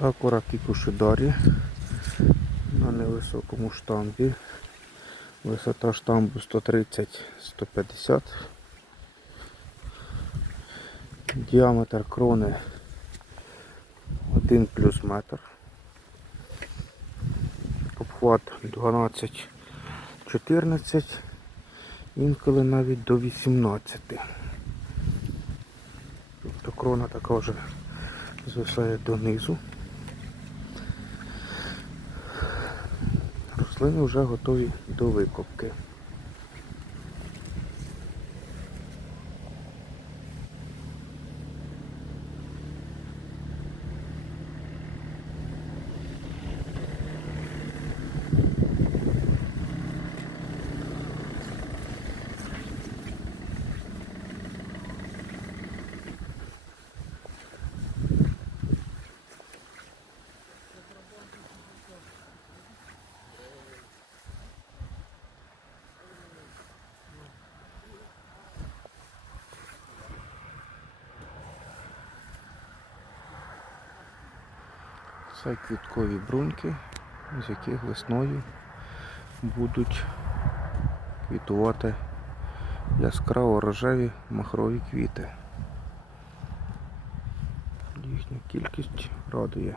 Сакура Кікушидарі на невисокому штамбі. Висота штамбу 130-150. Діаметр крони 1 плюс метр. Обхват 12-14, інколи навіть до 18. Тобто крона така вже звисає донизу. Рослини вже готові до викопки. Це квіткові бруньки, з яких весною будуть квітувати яскраво рожеві махрові квіти. Їхня кількість радує.